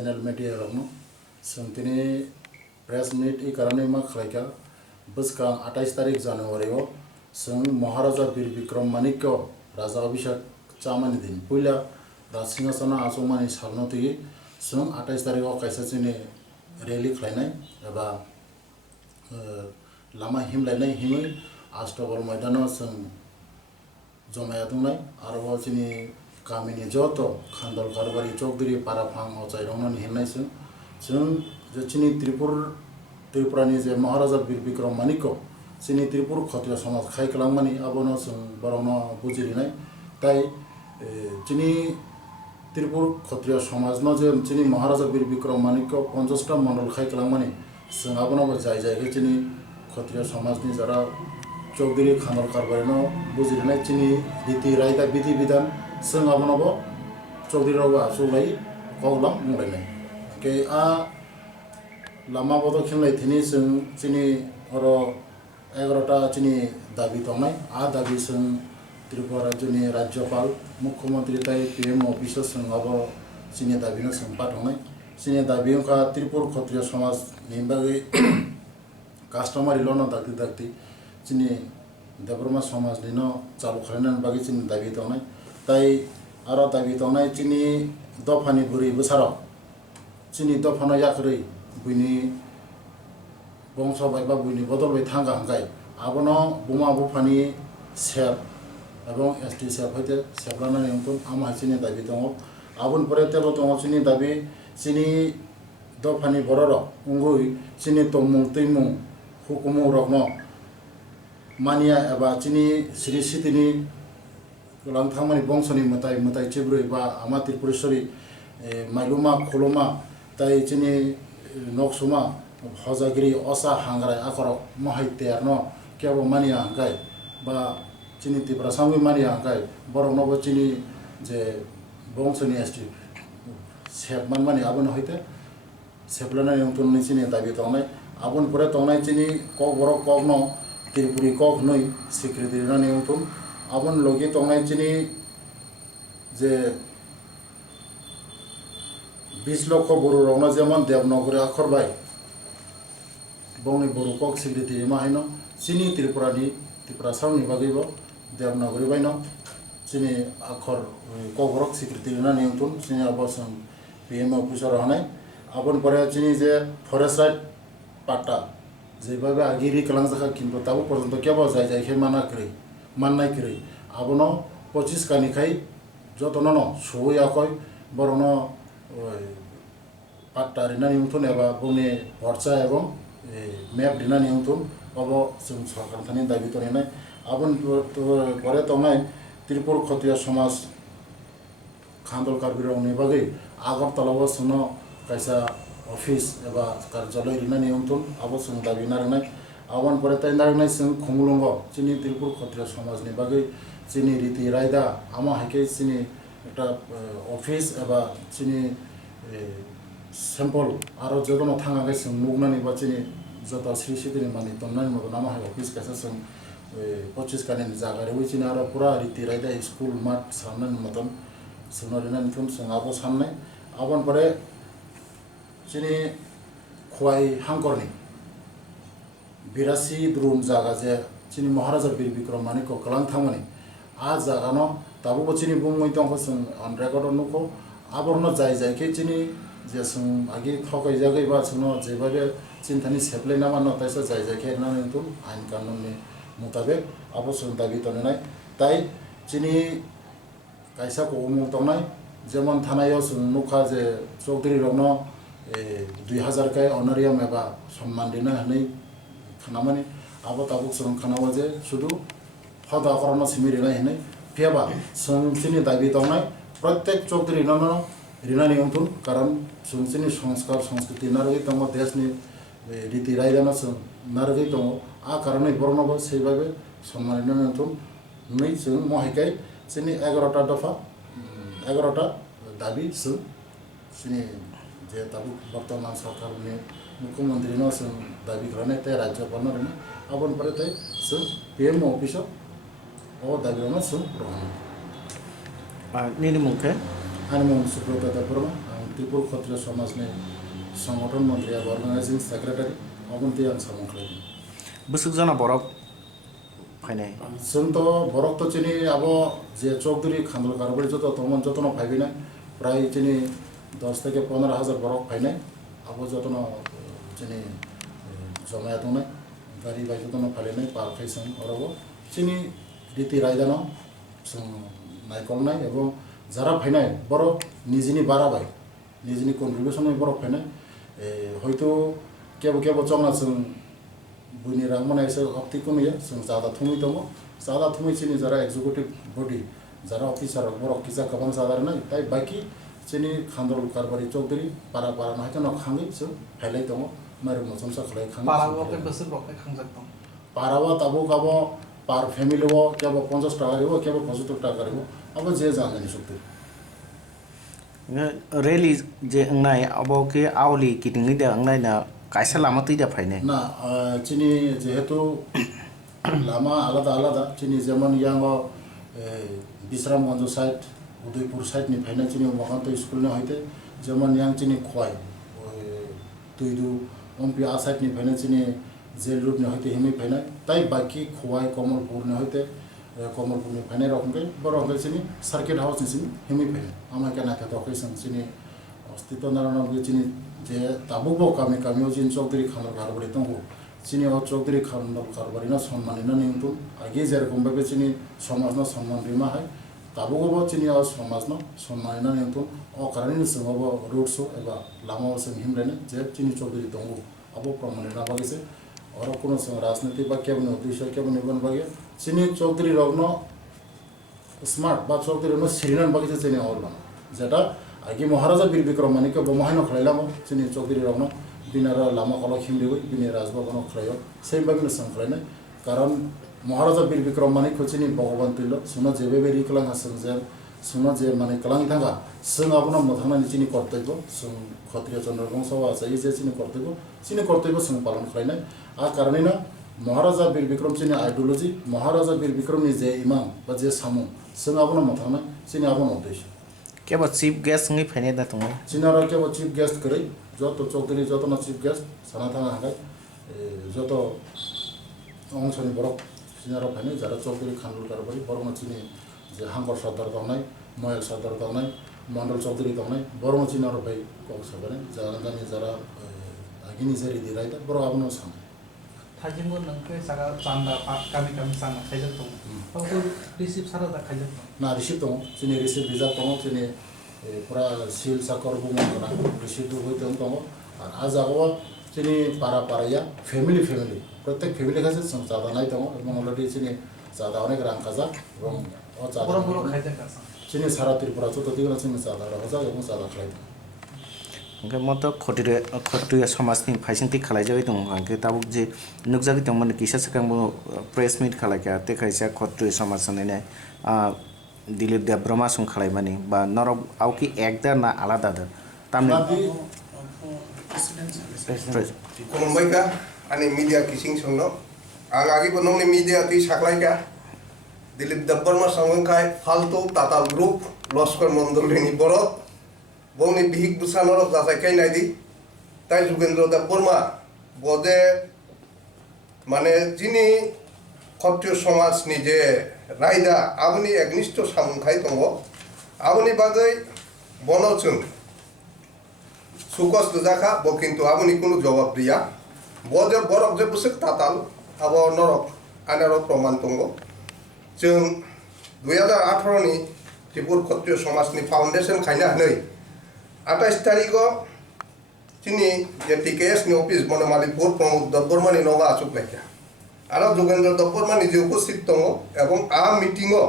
channel media रखनो संतिनी press meet ई कारणे मा खलाइका बसका 28 तारिख जनवरी हो सं महाराजा वीर विक्रम माणिक्य राजा अभिषेक चामानि दिन पहिला राजसिंहासन आचौमानि सालनो तुई सं 28 तारिख कायसा चिनि रैली खलाइनाय एबा लामा हिमलाइनाय हिमै आस्टबल मैदानाव सं जमाया दंनाय आरोबाव चिनि गामिनि जत खान्दल कारबारि चौधरी पाराफां अचाइरंनानि हिन्नायसं जों जे चिनि त्रिपुरानि जे महाराजा वीर विक्रम माणिक्य चिनि त्रिपुर क्षत्रिय समाज खाइखलांमानि आबोनो जों बरनो बुजिरिनाय ताई चिनि त्रिपुर क्षत्रिय समाजनो जे चिनि महाराजा वीर विक्रम माणिक्य 50टा मंडल खाइखलांमानि जों आबोनो जाय जायगा चिनि क्षत्रिय समाजनि जरा चौधरी खान्दल कारबारिनो बुजिरिनाय चिनि रीति रायदा विधि विधान जों आबोनो चौधरी राव आचौलाय कौलाम बुंलायनाय के आ लामा बद खेलनाय थिनि जों चिनि अर 11टा चिनि दाबी दंनाय आ दाबी जों त्रिपुरा राज्यनि राज्यपाल मुख्यमंत्री ताई पीएम अफिस जों अब चिनि दाबिनो जों पाठंनाय चिनि दाबी का त्रिपुर क्षत्रिय समाज नि बागै कास्टमारि लन दागति दागति चिनि देबरमा समाज निनो चालू खालामनायनि बागै चिनि दाबी दंनाय ताई आरो दाबी दंनाय चिनि दफानि बुरै बोसाराव चिनि दफानो याखरै बुइनि बंश बायबा बुइनि बदल बाय थांगा हांगाय आबोनो बुमा बुफानि सेब एवं एसटी सेब हयते सेबलानानै उनखौ आमा चिनि दाबी दङ आबोन परे तेबो दङ चिनि दाबी चिनि दफानि बरर उंगुइ चिनि तमुं तैमुं हुकुमु रखनो मानिया एबा चिनि श्री सितिनि गोलांथांमानि बंशनि मताय चिब्रै बा आमा त्रिपुरेश्वरी माइलुमा खोलमा ताई चिनि नक्सुमा हजागिरि असा हांग्राय आखरक महायतेरनो केबो मानिया हांगाय बा चिनि त्रिपुरा सामि मानिया हांगाय बरनबो चिनि जे बंशनि एसटी सेबमान मानि आबोन हयते सेबलानाय उननि चिनि दाबी दंनाय आबोन परे दंनाय चिनि कक बर ककनो त्रिपुरी कक नै स्वीकृति नानि उनथुन आबोन लगे दंनाय चिनि जे 20 लक्ष बर' रंना जेमन देवनागरी आखर बाय बंनि बर' कक स्वीकृति माहायनो चिनि त्रिपुरा सावनि बागैबो देवनागरी बायनो चिनि आखर कक स्वीकृति नानि उनथुन चिनि आबोसन पीएम अफिसर हानाय आबोन परे चिनि जे फरेस्ट राइट पाट्टा जेबाबे आगिरि कलांजाखा किन्तु ताबो पर्यन्त केबो जाय जायखे माननायखै आबोनो 25 कानिखाय जतननो सौयाखै बरनो पाट्टा रिनानि उनथुन एबा बुंनि भरसा एवं मेप रिनानि उनथुन अब जों सरकारनि दाबी तोनाय आबोन परे तंनाय त्रिपुर क्षत्रिय समाज खान्दल कारबिरंनि बागै आगरतलाव सोनो कायसा अफिस एबा कार्यालय रिनानि उनथुन अब जों दाबी नारनाय आबोन परे ताई नारनाय जों खुंलुंग चिनि त्रिपुर क्षत्रिय समाजनि बागै चिनि रीति रायदा आमा हाइके चिनि एक अफिस एबा चिनि सैम्पल आरो जदनो थांगाखै जों नुगनानि बा चिनि जत श्री सितिनि मानि तन्नानि मदन आमा हाइ अफिस कायसा जों 25 कानिनि जागारेबो चिनि आरो पुरा रीति रायदा स्कुल माट साननानि मदन सोनरिनानि थुन जों आबो साननाय आबोन परे चिनि खवाई हांकरनि 82 द्रुम जागा जे चिनि महाराजा वीर विक्रम माणिक्य कलांथांमानि आ जागानो दाबो चिनि बुंमै दंखौ जों अन रेकर्ड नुखौ आबरनो जाय जायखे चिनि जे जों आगि थकै जागै बा जोंनो जेबाबे चिन्तानि सेबलायना मानो ताइसा जाय जायखे नानि तुन आइन कानुननि मुताबिक आबो जों दाबी तनाय ताई चिनि कायसा कोमु तंनाय जेमन थानायाव जों नुखा जे चौधरी रंनो 2000 काय ऑनरियम एबा सम्मान दिना हनै खानामानि आबो ताबो जों खानावा जे शुधु हदा करनो सिमिरिनाय हनै फेबा जों चिनि दाबी तंनाय प्रत्येक चौधरी ननो रिनानि उनथुन कारण जों चिनि संस्कार संस्कृति नारगै दङ देशनि रीति रायदाना जों नारगै दङ आ कारणे बरनबो सेबाबे सम्मानिनो उनथुन नै जों महायकाय चिनि 11टा दफा 11टा दाबी जों चिनि जे ताबु वर्तमान सरकारनि मुख्यमंत्री न जों दाबी खालामनाय ताई राज्यपाल न आबोन परे ताई जों पीएम अफिस ओ दाबी न जों रहन निनि मुंखे आनि मुं सुब्रत बर्मा आं त्रिपुर क्षत्रिय समाजनि संगठन मन्त्री एबा अर्गानाइजिं सेक्रेटारि अबन्ति आं सामं खालामदों बुसुक जना बरक फाइनाय जोंथ' बरक तो चिनि अब जे चौधरी खान्दल कारबारि जतन फाइबिनाय प्राय चिनि 10 থেকে 15,000 बरक फाइनाय अब जतन चिनि जमाया दंनाय गारि बाय जतन फालिनाय पार्क जों अराव चिनि रीति रायदानो जों नायकलनाय एबं जारा फाइनाय बरक निजिनि बाराबाय निजिनि कन्ट्रिबिउसन बरक फाइनाय हयतो केबो चंना जों बुनि रां माने एसे अक्ति कमियो जों जादा थुमै दङ जादा थुमै चिनि जारा एक्जिक्यूटिव बडी जारा अफिसार बरक किसा गोबां जादार नाय ताइ बाकी चिनि खान्दल कारबारि चौधरी पारा नायथ न खाङै जों फाइलाय दङ मारो मसमसा खलाय खाङै पाराव के बोसोर बके खांजाक दं पारावा ताबो गाबो पार फैमिली वो केबो 50 टाका रिबो केबो 75 टाका रिबो अब जे जाननि सुक्ति रेली जे अंगनाय अब के आवली किटिंगनि दे अंगनाय ना कायसा लामा तैदा फाइनाय ना चिनि जेहेतु लामा आलादा चिनि जेमन यांगो बिश्रामगंज साइड उदयपुर साइड नि फाइनाय चिनि मकान्त स्कुल न हयते जेमन yang चिनि खवाय तुइदु ओमपि आ साइड नि फाइनाय चिनि जेल रूट न हयते हिमि फाइनाय ताइ बाकी खवाय कमलपुर न हयते कमलपुर नि फाइनाय रखंगे बरंगे चिनि सर्किट हाउस नि चिनि हिमि फाइनाय आमा केना था तखै सं चिनि अस्तित्व नारायण चिनि जे ताबुबो कामियाव जिन चौधरी खान्दल कारबारि दंगो चिनि चौधरी खान्दल कारबारि न सम्मानिना निंतु आगे जेरकम बाबे चिनि समाजनो सम्मान रिमा है ताबुबो चिनि समाजनो सम्मानिना निंतु अ कारनि संगबो रोड शो एबा लामाव जों हिमरेने जे चिनि चौधरी दंगो अब प्रमाणिना बागेसे और कोनो संग राजनीति बा केबन उद्देश्य केबन निबन बागे चिनि चौधरी रगनो स्मार्ट बा चौधरी न सिरिनान बागेसे चिनि अरलाम जेटा आगे महाराजा बीर विक्रम मानिके बमहायन खलायलामो चिनि चौधरी रगनो बिनार लामा कल खिमलिगै बिनि राजभवन खलायो सेम बागिनो संखलायनाय कारण महाराजा बीर विक्रम मानिक चिनि भगवान तुल्य सुना जेबे बेरि कलांगा संजे सुना जे माने कलांग थांगा जों आबोना मोथांनानि चिनि कर्तव्य जों क्षत्रिय चन्द्रवंशवा जाय जे चिनि कर्तव्य जों पालन खलायनाय आ कारनिना महाराजा बीर विक्रम चिनि आइडियोलॉजी महाराजा बीर विक्रम नि जे इमाम बा जे सामु जों आबोना मोथांनाय चिनि आबोना उद्देश्य केबो चीफ गेस्ट नि फाइनाय दा दङ चिनारा केबो चीफ गेस्ट करै जत चौधरी जत न चीफ गेस्ट साना थाङा हागाय जत अंशनि बरक चिनारा फाइनाय जारा चौधरी खान्दल कारबारि बरम चिनि जे हांगर सरदार दंनाय मयल सरदार दंनाय मंडल चौधरी दंनाय बरम चिनारा भाई कक साबाने जारा गानि जारा आगिनि जेरि दिरायदा बर आबनो सान थाजिमो नंके सागा चांदा कामी साना खायजक दं तो रिसिभ सारा दा खायजक दं ना रिसिभ दं चिनि रिसिभ रिजार्भ दं चिनि पुरा सिल साकर बुमन गना रिसिभ होइतों दं आर आ जागो चिनि पाराया फैमिली प्रत्येक फैमिली खासे जों जादा नाय दं एबं अलरेडी चिनि जादा अनेक रां काजा एबं अ जादा बरो खायजक आसा चिनि सारा त्रिपुरा तो दिगना चिनि जादा राजा एबं जादा खाय ओंके मत क्षत्रिय समाजनि फाइसिंथि खालायजाबाय दं आंके ताबुक जे नुकजागि दंमोन किसा सकांबो प्रेस मीट खालायका ते खायसा क्षत्रिय समाज सानैनाय दिलीप देब्रमा सं खालायमानि बा नरक आवकि एकदा ना आलादा दा तामने खुलुमबायगा आंनि मीडिया किसिं संनो आं आगिबो नंनि मीडिया ति साख्लायगा दिलीप देब्रमा संखाय फालतु टाटा ग्रुप लस्कर मंडलनि बरत बंनि बिहिक बुसानर जाजायखाय नायदि ताइ जुगेन्द्र देब्रमा बदे माने जिनि क्षत्रिय समाजनि जे रायदा आबनि एकनिष्ठ सामुंखाय दङ आबनि बागै बनचुं सुकस गजाखा ब किन्तु आबनि कुनु जवाब दिया बजे बरक जे बुसक ताताल अब नरक आनार प्रमाण दङ जों 2018 नि त्रिपुर क्षत्रिय समाजनि फाउन्डेसन खायना नै 28 तारिखआव चिनि जे टिकेएस नि अफिस बनमालिपुर प्रमोद देब्बरमानि नगा आचुकलायखा आरो जोगेन्द्र देब्बरमानि जे उपस्थित दङ एबं आ मिटिंआव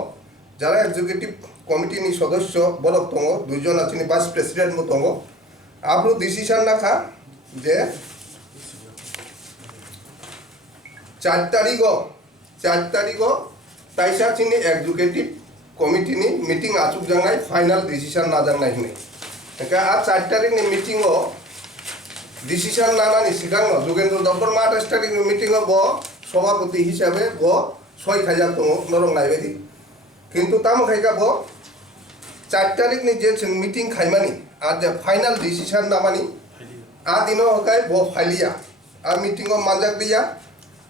जारा एग्जिक्यूटिव कमिटिनि सदस्य बरक दङ दुइजना चिनि भाइस प्रेसिडेन्ट मो दङ आब्रु डिसिसन नाखा जे 4 तारिखआव ताइसा चिनि executive कमिटिनि meeting Achyok जांनाय final decision नाजांनाय होनै आ 4 तारिखनि मीटिंआव डिसिसन लानानै सिगां जोगेन्द्र देब्बरमा 28 तारिखनि मीटिंआव ब सभापति हिसाबै ब सय खायजाक दङ नरं नायबायदि किन्तु ताम खायगा ब 4 तारिखनि जे जों मीटिं खायमानि आज फाइनल डिसीजन नामानी आदिनो हकाय बो फाइलिया आ मीटिंग मानजाक दिया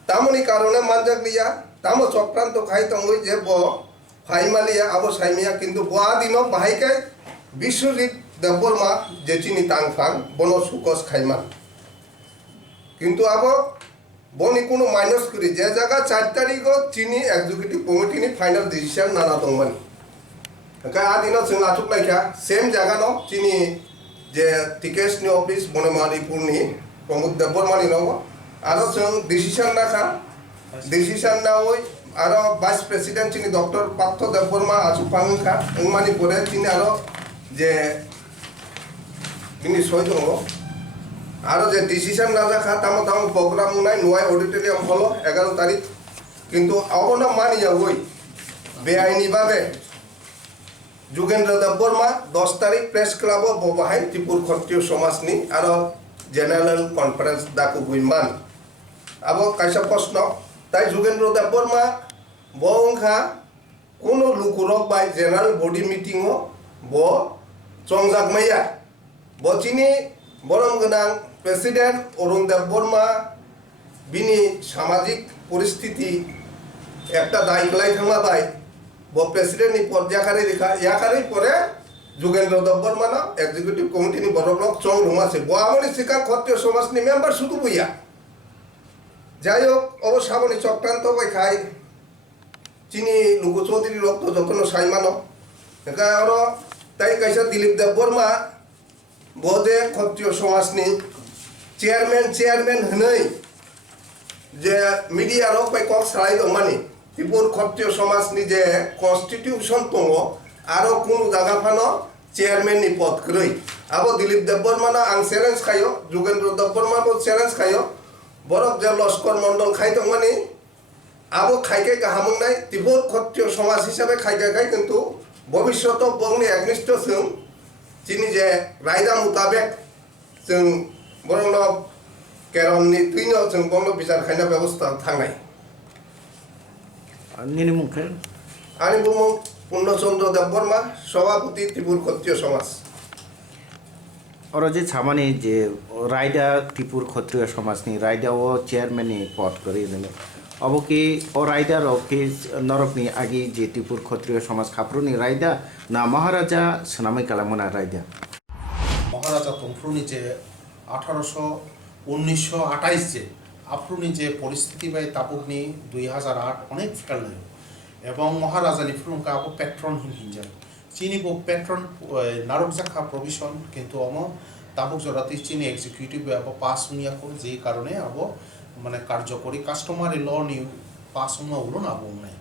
तामनि कारणे मानजाक दिया तामो चक्रांत खाई तंगै जे बो फाइमालिया आबो साइमिया किंतु बो आदिनो बाहायके विश्वजित देवबर्मा जेचिनि तांफां बनो सुकस खाइमान किंतु आबो बनि कोनो माइनस करि जे जागा 4 तारिखो चिनि एग्जीक्यूटिव कमिटिनि फाइनल डिसीजन नाना दंमोन का आदिनो जों आथुकलायखा सेम जागानो चिनि जे टिकेट्सनि अफिस बनमालिपुरनि प्रमोद देवबर्मानि दङ आरो जों डिसीजन नाखा डिसीजन नावै आरो भाइस प्रेसिडेंट चिनि डॉक्टर पार्थ देवबर्मा आसुफांखा अंमानि परे चिनि आरो जे चिनि सय दङ आरो जे डिसीजन ना जाखा तामो तामो प्रोग्राम नाय नय ऑडिटोरियम हलो 11 तारिख किंतु आवना मानिया होय बेआइनि बाबे जुगेन्द्र देवबर्मा 10 तारिख प्रेस क्लब बबाहाय त्रिपुर क्षत्रिय समाजनि आरो जेनेरेल कन्फारेंस दाकु बुइमान आबो कायसा प्रश्न ताई जुगेन्द्र देवबर्मा बंखा कोनो लुकुरक बाय जेनेरेल बॉडी मीटिंग बो चंगजाकनाया बचिनि बरम गोनां प्रेसिडेंट अरुण देवबर्मा बिनि सामाजिक परिस्थिति एकटा दायलाय थांलाबाय बो प्रेसिडेंट नि पद याखारि रेखा याखारि परे जुगेन्द्र देवबर्मा ना एग्जीक्यूटिव कमिटी नि बरब्लक चंग रुमासे बोआमनि सिका क्षत्रिय समाज नि मेंबर सुदु बुया जायक अब साबनि चक्रांत बायखाय चिनि लुगु चौधरी रक्त जतन साइमानो एकारो ताई कायसा दिलीप देवबर्मा बोदे क्षत्रिय समाज नि चेयरमैन हनै जे मीडिया रक बाय कक सालाय दमानि त्रिपुर क्षत्रिय समाज नि जे कन्स्टिट्यूशन दङ आरो कुनु जागाफानो चेयरमैन नि पद क्रय आबो दिलीप देवबर्मा ना आं चैलेंज खायो जुगेन्द्र देवबर्मा बो चैलेंज खायो बरक जे लस्कर मंडल खाय दमानि आबो खायके गाहामनाय त्रिपुर क्षत्रिय समाज हिसाबै खायके खाय किंतु भविष्यत बंगनि एगनिस्ट जों चिनि जे रायदा मुताबिक जों बरंनो केरमनि थैनो जों बंगनो बिचार खायना व्यवस्था थांनाय निनि मुंखे आनि बुमु पूर्णचंद्र देवबर्मा सभापति त्रिपुर क्षत्रिय समाज और जे छामानि जे रायदा त्रिपुर क्षत्रिय समाजनि रायदाओ चेयरमैन नि पद करि नले अब कि ओ रायदा रके नरकनि आगि जे त्रिपुर क्षत्रिय समाज खाफ्रुनि रायदा ना महाराजा सनामै कालामना रायदा महाराजा तंफ्रुनि जे 1928 जे आफ्रुनि जे परिस्थिति बाय तापुकनि 2008 अनेक फेलनाय एवं महाराजानि फ्रुंका आबो पेट्रन हिनजाय चिनि बो पेट्रन नारक जाखा प्रोविजन किंतु अमो तापुक जराति चिनि एग्जीक्यूटिव आबो पास हुनिया को जे कारणे आबो माने कार्यकरी कास्टमारी लॉ नि पास हुना उलन आबो नाय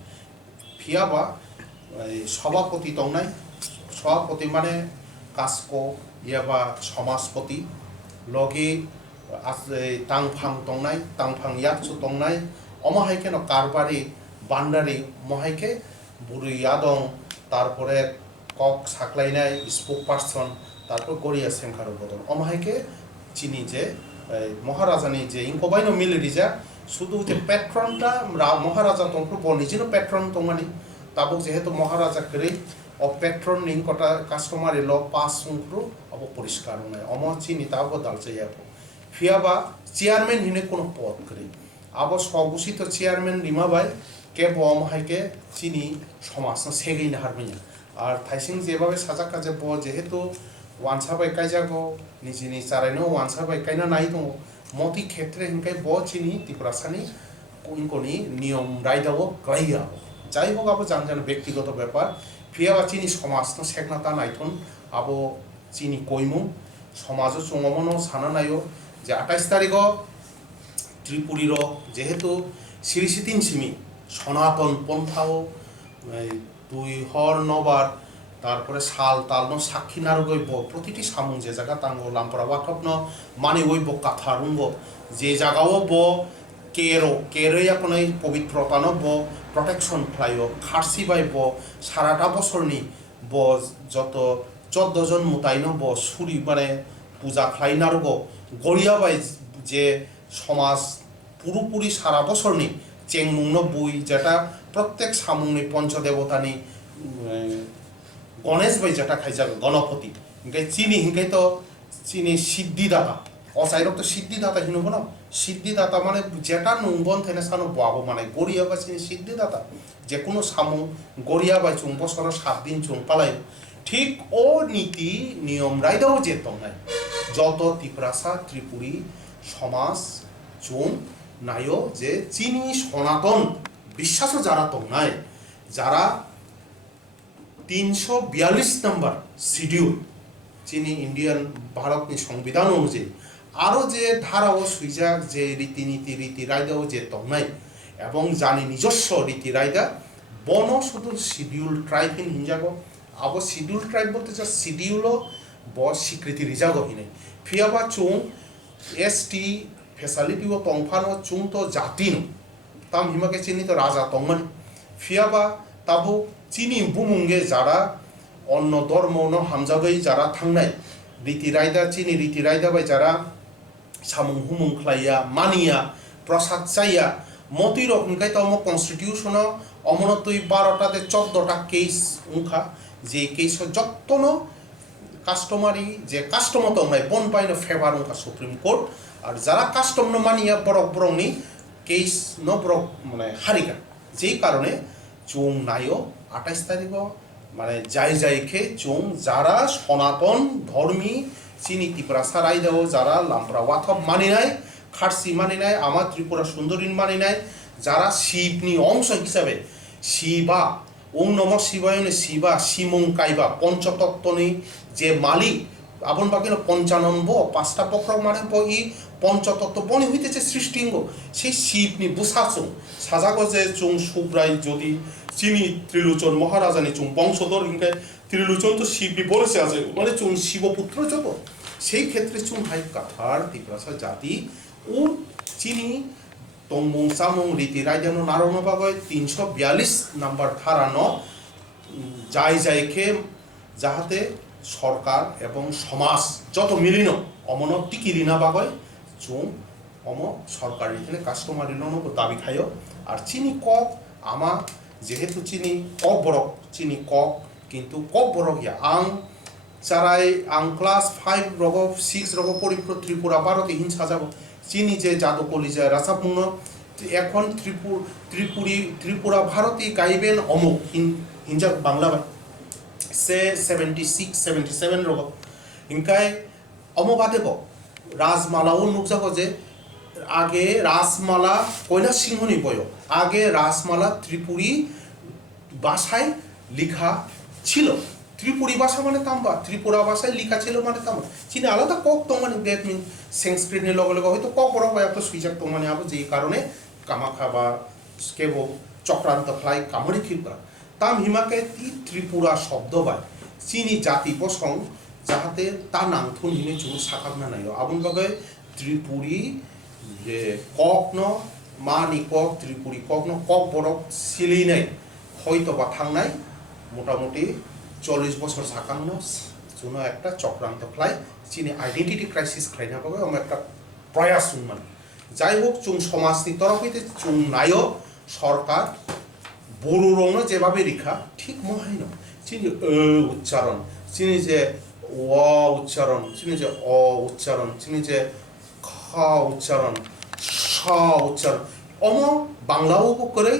फियाबा सभापति दंनाय सभापति माने कास्को याबा समाजपति लगे तांफां दंनाय तांफां याचु दंनाय अमहायके न कारबारी बान्डारी महायके बुरैया दं तारपरे कक साकलायनाय स्पोक पार्सन तारपर गरिया सेंखार बदल अमहायके चिनि जे महाराजानि जे इंकोबाइनो मिलिरिजा शुधु जे पेट्रनटा महाराजा तंफ्रु बनिजिनो पेट्रन दंमानि ताबुक जेहेतु महाराजा करै ओ पेट्रन निंकटा कास्टमारी लॉ पास संख्रु अब परिष्कार नाय अम चिनि ताबो दालचायाबो फियाबा चेयरमैन हिने कोनो पद करै अब सगुसित चेयरमैन रिमाबाय के बम हाइके चिनि समाज सेगैनो हारबैया आर थाइसिं जेबाबे साजाका जे ब जेहेतु वानसा बाय कायजागो निजिनि चारायनो वानसा बाय कायना नाय दङ मति क्षेत्रे हिनकाय ब चिनि त्रिपुरासानि इनकोनि नियम रायदाओ क्लाइया जाय होक अब जानजान व्यक्तिगत ব্যাপার फियाबा चिनि समाज न सेगनाता नायथन आबो चिनि कइमु समाज चंगमनो साना नायो जे 28 तारिख त्रिपुरीर जेहेतु सिरिसितिन सिमी सनातन पन्थाओ दुई हर नबार तारपरे साल तालनो साक्षी नारगैब प्रतिटी सामुं जे जागा तांगो लामपरा वाथपनो माने वइब काथारुंगो जे जागाओ ब केरया कोनै पवित्रतानो ब प्रोटेक्शन फ्लाइओ खारसि बाय ब साराटा बसरनि ब जत 14 जन मुतायनो ब सुरि माने पूजा खालायनारगो गरिया बाय जे समाज पुरुपुरी सारा बसरनि चेंगमुंनो बुई जेटा प्रत्येक सामुंनि पंचदेवतानि गणेश बाय जेटा खायजा गणपति हिंगे चीनी हिंगे तो चीनी सिद्धिदाता असाइरक तो सिद्धिदाता हिनुबो ना सिद्धिदाता माने जेटा नंबन थेने सानो बाबो माने गड़िया बा चीनी सिद्धिदाता जे कोनो सामु गड़िया बाय चुं बसर 7 दिन चुं पालाय ठीक ओ नीति नियम रायदाव जे तंनाय যত ত্রিপুরাসা ত্রিপুরী সমাজ চুং নায়ো যে চীনি সনাতন বিশ্বাস যারা তংনায় যারা 342 নম্বর শিডিউল চীনি ইন্ডিয়ান ভারতনি সংবিধান অনুযায়ী আরও যে ধারা ও সুইজাক যে রীতিনীতি রীতি রায়দাও যে তংনায় এবং জানি নিজস্ব রীতি রায়দা বন শুধু শিডিউল ট্রাইব ইন হিনজাগো আবো শিডিউল ট্রাইব বলতে যা শিডিউলও ব স্বীকৃতি রিজাগো হিনে ফিয়াবা চুং এসটি ফেসালিটি ও তংফানো চুং তো জাতিন তাম হিমাকে চিনি তো রাজা তংমানি ফিয়াবা তাবো চিনি বুমুঙ্গে যারা অন্য ধর্ম ন হামজাগৈ যারা থাংনায় রীতি রায়দা চিনি রীতি রায়দা বাই যারা সামুং হুমুং খ্লাইয়া মানিয়া প্রসাদ চাইয়া মতির অঙ্কাই তম কনস্টিটিউশন অমনতই 12টাতে 14টা কেস উংখা যে কেস যত্ন কাস্টমারি যে কাস্টম তংনায় বন পাইনো ফেভার উংখা সুপ্রিম কোর্ট আর যারা কাস্টম ন মানিয়া বরক বরংনি কেস ন বরক মানে হারিকা যেই কারণে চুং নাইও 28 তারিখ মানে যাই যাইকে চুং যারা সনাতন ধর্মী চিনি ত্রিপুরা সারাই দেও যারা লাম্পরা ওয়াথব মানি নাই খারসি মানি নাই আমার ত্রিপুরা সুন্দরীন মানি নাই যারা শিবনি অংশ হিসাবে শিবা ওং নম শিবায়নে শিবা শিমং কাইবা পঞ্চতত্ত্বনি যে মালিক আপন বাকিনো 95 5টা বক্র মানে ই পঞ্চতত্ত্ব বনি হইতেছে সৃষ্টিঙ্গ সেই শিবনি বুসাচুং সাজাগো যে চুং সুব্রাই যদি চিনি ত্রিলোচন মহারাজানি চুং বংশধর হিংকে ত্রিলোচন তো শিবনি বলেছে আছে মানে চুং শিবপুত্র যত সেই ক্ষেত্রে চুং হাই কাথার ত্রিপুরাসা জাতি ও চিনি তংমুং সামুং রীতি রায়দানো নারনো বাগয় 342 নাম্বার ধারা ন যাই যাইকে যাহাতে সরকার এবং সমাজ যত মিলিন অমন টিকিরিনা বাগয় চুং অম সরকার এখানে কাস্টমারি নন দাবি খায় আর চিনি কক আমা যেহেতু চিনি কক বরক চিনি কক কিন্তু কক বরক ইয়া আং চারাই আং ক্লাস 5 রগ 6 রগ পরিপ্র ত্রিপুরা ভারতে হিংসা যাব চিনি যে জাদু কলিজা রাসাপূর্ণ এখন ত্রিপুরা ভারতে গাইবেন অমুক হিংসা বাংলা বাই সে 76 77 রগ হিংকাই অমবাদেব রাজমালাও নুকজাগো যে আগে রাসমালা কৈলাস সিংহনি বয় আগে রাসমালা ত্রিপুরী ভাষায় লেখা ছিল ত্রিপুরী ভাষা মানে তাম্বা ত্রিপুরা ভাষায় লেখা ছিল মানে তাম্বা চীনে আলাদা কক তো মানে দ্যাট মিন সংস্কৃতের লগে লগে হয়তো কক বড় হয় একটা সুইজাক তো মানে আবো যেই কারণে কামাখা বা কেব চক্রান্ত ফ্লাই কামড়ি খিলকা তাম হিমাকে ত্রিপুরা শব্দ বাই চীনি জাতি বসং যাহাতে তা নাংথুন হিনে চুন সাকাবনা নাই আবুন বাগে ত্রিপুরী যে কক ন মানি কক ত্রিপুরী কক ন কক বড় সিলি নাই হয়তো বা থাংনাই মোটামুটি 40 বছর সাকান্ন চুনো একটা চক্রান্ত ফ্লাই চীনে আইডেন্টিটি ক্রাইসিস খাইনা পাবে আমি একটা প্রয়াস মানে যাই হোক চুং সমাজনি তরফ হইতে চুং নায়ক সরকার বড় রং যেভাবে রেখা ঠিক মহাইন চিনি উচ্চারণ চিনি যে ও উচ্চারণ চিনি যে অ উচ্চারণ চিনি যে খ উচ্চারণ স উচ্চারণ অম বাংলাও করে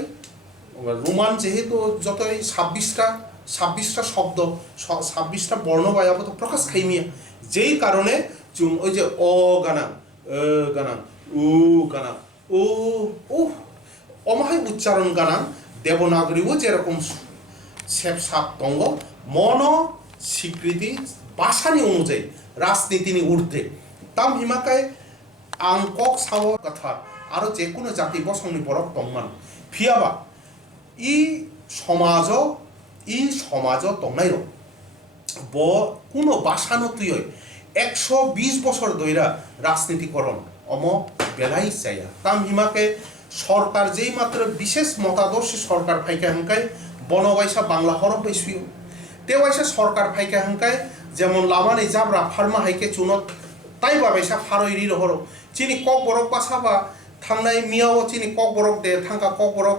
রোমান যেহেতু যতই 26টা শব্দ 26টা বর্ণ বায়াবত প্রকাশ খাইমিয়া যেই কারণে চুম ওই যে অ গানা গানা উ গানা ও ও অমাহাই উচ্চারণ গানা দেবনাগরীও যেরকম সেপসাপ তঙ্গ মন স্বীকৃতি ভাষানি অনুযায়ী রাজনীতিনি ঊর্ধ্বে তাম হিমাকায় আংকক সাও কথা আরো যে কোনো জাতি বসংনি বরক তংমান ফিয়াবা ই সমাজ তংনাই ব কোনো বাসানো তুই 120 বছর ধইরা রাজনীতিকরণ অম বেলাই চাইয়া তাম হিমাকে সরকার যেই মাত্র বিশেষ মতাদর্শী সরকার ফাইকা হাঙ্কায় বনবাইসা বাংলা হরফ বাইসিও তেবাইসা সরকার ফাইকা হাঙ্কায় যেমন লামানি জাবরা ফার্মা হাইকে চুনত তাই বাবাইসা ফারইরি হর চিনি কক বরক বাসা বা থাংনাই মিয়াও চিনি কক বরক দে থাঙ্কা কক বরক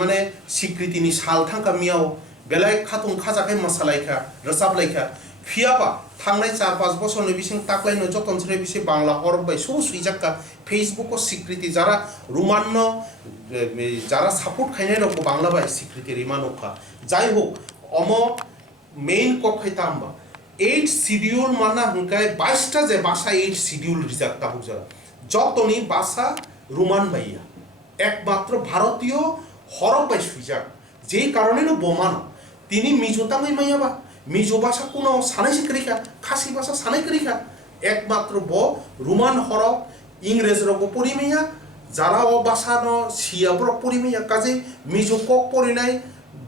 মানে স্বীকৃতিনি সাল থাঙ্কা মিয়াও বেলায় খাতুন খাজাকে মশালাইখা রসাবলাইখা फियाबा थांनाय 4-5 বছরनि बिसिं ताकलायनो जतनसरे बिसे बांला हरबाय सु सुइजाक्का फेसबुक स्वीकृति जारा रुमान्न जारा सापोर्ट खाइनाय रक बांला बाय स्वीकृति रिमानोखा जाय हो अम मेन কক खाइतामबा 8 শিডিউল माना हुंकाय 22টা যে ভাষা 8 শিডিউল রিজার্ভ তাবুক যারা যতনি ভাষা রোমান বাইয়া একমাত্র ভারতীয় হরপ বাই সুইজাক যেই কারণে বোমানো তিনি মিজোতামই মাইয়াবা মিজো ভাষা কোনো সানাইসি করিখা খাসি ভাষা সানাই করিখা একমাত্র ব রোমান হরপ ইংরেজ রক পরিমেয়া যারা ও ভাষা ন সিয়া ব্রক পরিমেয়া কাজে মিজো কক পরিনাই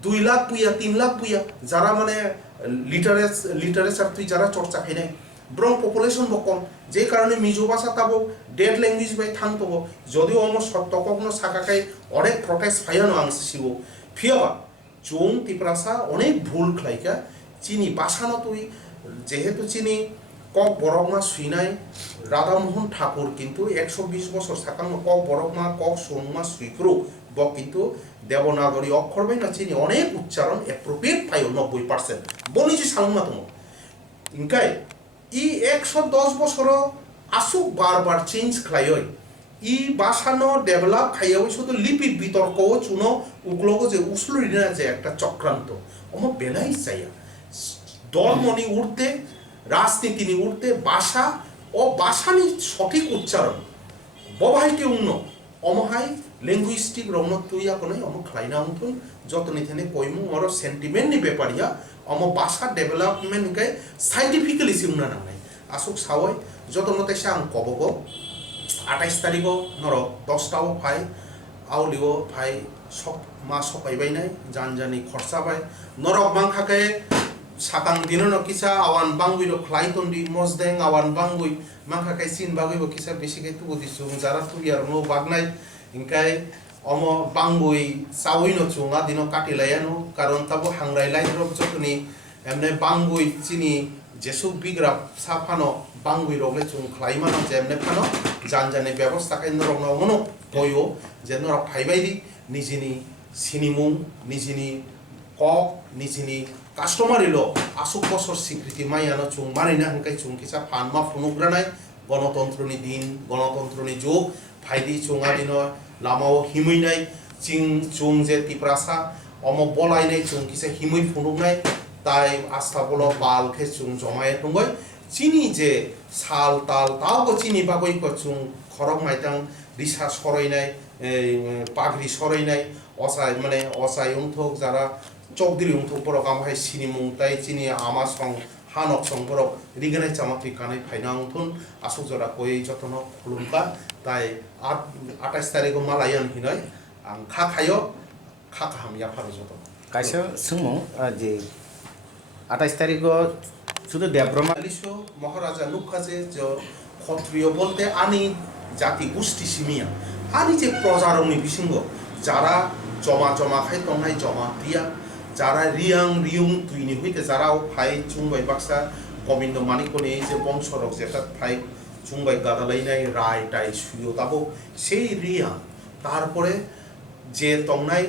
2 লাখ বুইয়া 3 লাখ বুইয়া যারা মানে লিটারেচার তুই যারা চর্চা খাইনাই ব্রং পপুলেশন বকম যে কারণে মিজো ভাষা তাবো ডেড ল্যাঙ্গুয়েজ বাই থাংতবো যদিও অম সত্যকগ্ন সাকাকাই অনেক প্রটেস্ট ফাইয়ানো আংস সিবো ফিয়াবা চুং তিপ্রাসা অনেক ভুল খাইকা চিনি বাসানো তুই যেহেতু চিনি কক বরকমা সুইনাই রাধামোহন ঠাকুর কিন্তু 120 বছর সাকানো কক বরকমা কক সোংমা সুইক্রু ব কিন্তু দেবনাগরী অক্ষর বাই না চিনি অনেক উচ্চারণ অ্যাপ্রোপ্রিয়েট পাইও 90% বনিজি সালমা তুমি ইনকাই ই 110 বছর আসুক বারবার চেঞ্জ খাইয় ই বাসানো ডেভেলপ খাইয়াও শুধু লিপির বিতর্ক চুনো উগলগো যে উসলুরিনা যে একটা চক্রান্ত অম বেলাই চাইয়া দলমনি উঠতে রাজনীতি নি উঠতে ভাষা ও ভাষানি সঠিক উচ্চারণ ববাইকে উন্ন অমহাই লিঙ্গুইস্টিক রমন তুইয়া কোনে অম খাইনা উঠুন যতনি থেনে কইমু মর সেন্টিমেন্ট নি ব্যাপারিয়া অম ভাষা ডেভেলপমেন্ট কে সাইন্টিফিক্যালি সিমনা নাংনাই আসুক সাওয় যতনতে সাং কবগ 28 তারিখ নর 10টাও ফাই আউলিও ফাই সব মা সপাইবাই নাই জানজানি খরচা বাই নরক বাংখাকে সাকাং দিননো কিসা আওয়ান বাঙ্গুই র খ্লাইতন্ডি মজদেং আওয়ান বাঙ্গুই মাংখাকে সিন বাগুইবো কিসা বেশিকে তুবু দিসু যারা তুইয়ার নো বাগনাই ইনকাই অম বাঙ্গুই চাউইনো চুঙা দিনো কাটিলায়ানো কারণ তাবো হাংরাই লাইরব যতনি এমনে বাঙ্গুই চিনি যেসব বিগ্রাফ সাফানো বাঙ্গুই রগলে চুং খ্লাইমানো যেমনে ফানো জানজানি ব্যবস্থা খাই নরক নমনো বইও যে নরক ফাইবাইদি নিজিনি সিনিমুং নিজিনি কক নিজিনি কাস্টমারিল আসুক বছর স্বীকৃতি মাইয়ানো চুং মারিনা হাঙ্কাই চুং কিসা ফানমা ফুনুগ্রানাই গণতন্ত্রনি দিন গণতন্ত্রনি যুগ ফাইদি চুঙা দিন লামাও হিমুইনাই চিং চুং যে তিপ্রাসা অম বলাইনাই চুং কিসা হিমুই ফুনুগনাই তাই আস্তাবল পাল খে চুং জমায়ে টুঙ্গই চিনি যে সাল তাল তাও চিনি বাগৈ চুং খরক মাইতাং রিসা সরাইনাই পাগড়ি সরাইনাই অসাই মানে অসাই উংথক যারা চৌধুরী উংথক বরক আমহাই সিনিমুং তাই চিনি আমা সং হানক সং বরক রিগনাই চামাকি কানাই ফাইনা উংথুন আসুক জরা কই যতন খুলুমকা তাই 28 তারিখ মালায়ান হিনয় আং খা খাইও খা খাহাম ইয়াফার যতন কাইসা সুমু যে 28 তারিখ শুধু দেব্রমা মহারাজা নুখাজে যে ক্ষত্রিয় বলতে আনি জাতি গোষ্ঠী সিমিয়া আনি যে প্রজারণী বিসঙ্গ যারা জমা জমা খাই তংনাই জমা দিয়া যারা রিয়াং রিউং তুইনি হইতে যারাও ফাই চুংবাই বাক্সা গোবিন্দ মানিকনি এই যে বংশরক যেটা ফাই চুংবাই গাদালাইনাই রায় টাই সুইও তাবো সেই রিয়াং তারপরে যে তংনাই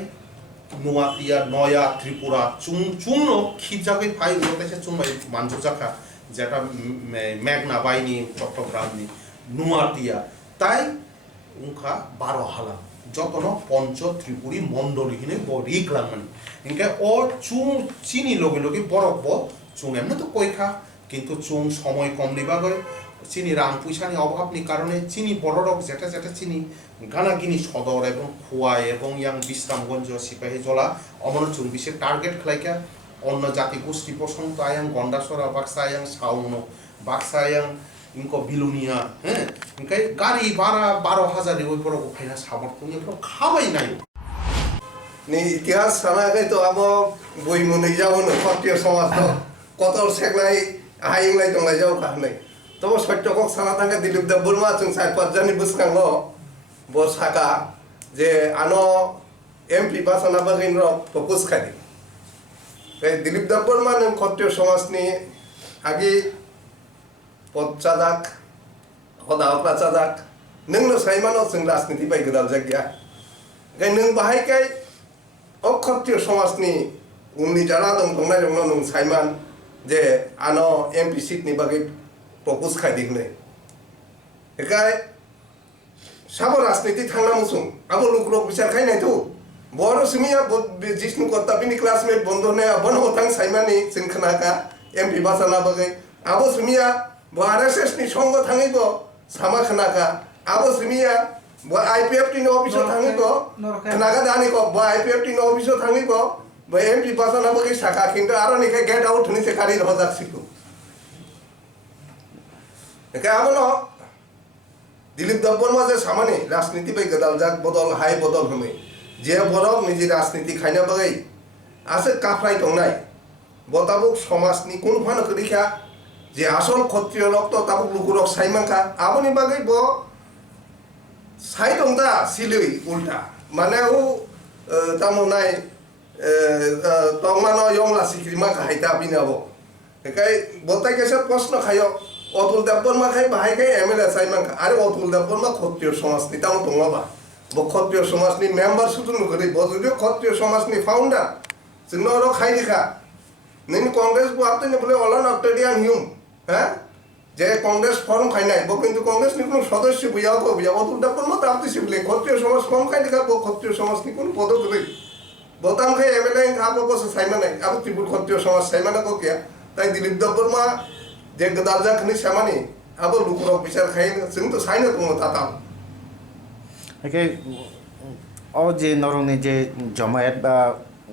নোয়াতিয়া নয়া ত্রিপুরা চুং চুংন খিপজাগৈ ফাই উলতেছে চুংবাই মানজু জাখা যেটা মেঘনা বাইনি চট্টগ্রামনি নোয়াতিয়া তাই উংখা 12 হালা যতন পঞ্চ ত্রিপুরী মন্ডলীখিনি রিক লাংমানি ইনকে ও চুং চিনি লগে লগে বরফ ব চুং এমনি তো কইখা কিন্তু চুং সময় কম নিবাগৈ চিনি রাং পয়সানি অভাবনি কারণে চিনি বড়রক যেটা যেটা চিনি গানাগিনি সদর এবং খোয়াই এবং ইয়াং বিশ্রামগঞ্জ সিপাহী জলা অমন চুং বিশে টার্গেট খাইকা অন্য জাতি গোষ্ঠী পছন্দ আয়াং গন্ডাসরা বাক্সা আয়াং সাউনো বাক্সা আয়াং ইনকো বিলুনিয়া হ্যাঁ ইনকাই গাড়ি ভাড়া 12,000 ওই পরক ফাইনা সামর্থ্য নিয়ে খাবাই নাই নি ইতিহাস সানাগাই তো আবো বই মনে যাও না ক্ষত্রিয় সমাজ তো কত সেকলাই হাইংলাই দংলাই যাও খাহনাই তো সত্যকক সানা তাঙ্গা দিলীপ দেব বর্মা চুং সাই পাঁচজানি বুসকাঙ্গ বসাকা যে আনো এমপি বাসনা বাগিন র ফোকাস খাদি দিলীপ দেব বর্মা নং ক্ষত্রিয় সমাজনি আগে পচ্চাদাক হদাওকা চাদাক नोंनो साइमानो जों राजनीति बाय गोदान जायगा गाय नों बाहायखाय अक्षत्रिय समाजनि उननि जारा दं दंनाय दं नों साइमान जे आनो एमपि सीट नि बागै प्रपोज खायदिखनै एकाय साबो राजनीति थांना मुसुं आबो लुकरक बिचार खायनाय तो बर सुमिया जिष्णु कत्तापिनि क्लासमेट बंधने बन होतां साइमानि जों खोनाका एमपि बासाना बागै आबो सुमिया आरएसएस नि संग थाङैबो सामा खोनाका आबो सुमिया आईपीएफ टी ऑफिस थाङैबो खोनाका दानिको आईपीएफ टी ऑफिस थाङैबो एमपि बासाना बागै साका खिन्थु आरो निखे गेट आउट नि सेकारि रजाक सिकु एका आबो न दिलीप दब्बरमा जे सामानि राजनीति बै गदाल जाक बदल हाय बदल हमै जे बरक निजी राजनीति खायना बागै आसे काफ्राय दंनाय बताबुक समाजनि कोन फान करिखा जे आसल क्षत्रिय रक्त ताबुक लुकुरक साइमांखा आबोनि बागै ब साइ दंदा सिलै उल्टा माने उ तामनाय तंमानो यंला सिक्रिमा खायता बिनाबो एकाय बताय केसे प्रश्न खायो अतुल दब्बरमा खाय बाहाय खाय एमएलए साइमांखा आरो अतुल दब्बरमा क्षत्रिय समाजनि ताम दङबा ब क्षत्रिय समाजनि मेम्बार सुदुन गरि ब जुदि क्षत्रिय समाजनि फाउंडार जोंनो र खायदिखा नैनि कांग्रेस बो आपतने बोले अलन अक्टेडियान ह्युम हैं जे कांग्रेस फॉर्म खायनाय ब किन्तु कांग्रेस नि कोनो सदस्य बुया को बुया अतुल दब्बरमा ता आपति सिबले क्षत्रिय समाज फॉर्म खायदिखा ब क्षत्रिय समाज नि कोनो पद गरि बताम खाय एमएलए खाबो बस साइमानाय अब त्रिपुर क्षत्रिय समाज साइमाना को क्या ताइ दिलीप दब्बरमा जे गदाल जाखनि सामानि आबो लुकुरक बिचार खायनो जों तो साइनो दङ ताता ओके ओ जे नरंनि जे जमायत बा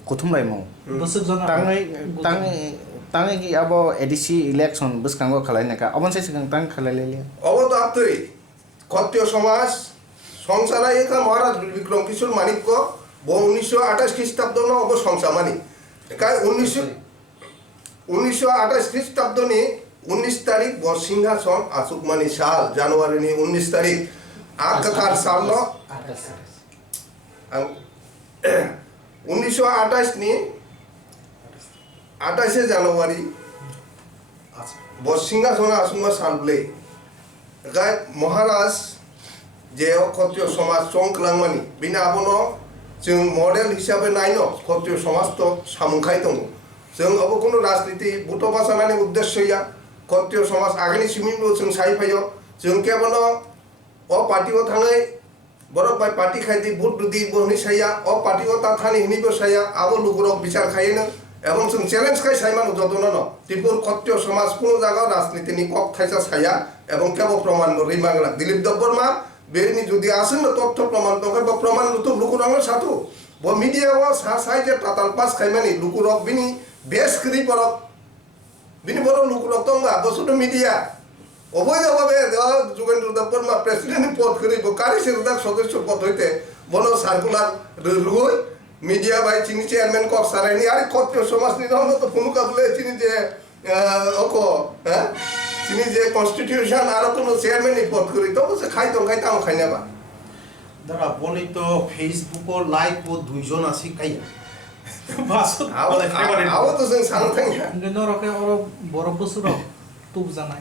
कुथुमलायमु बोसोर जना ताङै कि अब एडीसी इलेक्शन बसकांगो खालायनायका अबनसे सिगां तां खालायलेले अब तो आपतै क्षत्रिय समाज संसारायका महाराज विक्रम किशोर मानिक को 1928 ख्रीष्टाब्द न अब संसामानि एका 1928 ख्रीष्टाब्द नि 19 तारिख ब सिंहासन आसुकमानि साल जानुवारी नि 19 तारिख आगथार साल न 1928 नि 28 जानुवारी ब सिंहासन आसुकमा सालब्ले गाय महाराज जे क्षत्रिय समाज संक्लांमानि बिना आबनो जों मडेल हिसाबै नायनो क्षत्रिय समाज तो सामुखाय दङ जों अब कोनो राजनीति बुट बासानानि उद्देश्य या क्षत्रिय समाज आगनि सिमिबो जों साइफायो जों केवल अ पार्टीको थाङै बरक बाय पार्टी खायदि बुट दुदि बहनि साया अ पार्टीको ता थानि हिनिबो साया आबो लुगुरक बिचार खायनो एवं जों चैलेंज खाय साइमानो जतन न त्रिपुर क्षत्रिय समाज कोनो जागा राजनीतिनि कक थाइसा साया एवं केवल प्रमाण रिमांगला दिलीप दब्बरमा बेनि जुदि आसन तथ्य प्रमाण दं बा प्रमाण तो लुकुरंग साथु ब मीडिया वा सासाय जे टाटाल पास खायमानि लुकुरक बिनि बेस करि परक बिनि बर लुकुरक तंगा बसुद मीडिया अबय जाबाबे जुगेन्द्र दब्बरमा प्रेसिडेंट पद करि ब कारि सेरदा सदस्य पद होइते बनो सार्कुलार रुगुय मीडिया बाय चिनि चेयरमैन को सारायनि आरो क्षत्रिय समाजनि दं तो फुनुका बले चिनि जे अको ह चिनि जे कन्स्टिट्यूशन आरो कोनो चेयरमैन नि पद करि तो से खाइ दं खाइ ताम खाइनाबा दादा बोली तो फेसबुक लाइक वो दुइजन आसी काया बासो आव तो जों सानो थाङा नरके अर बर बोसोराव तुब जानाय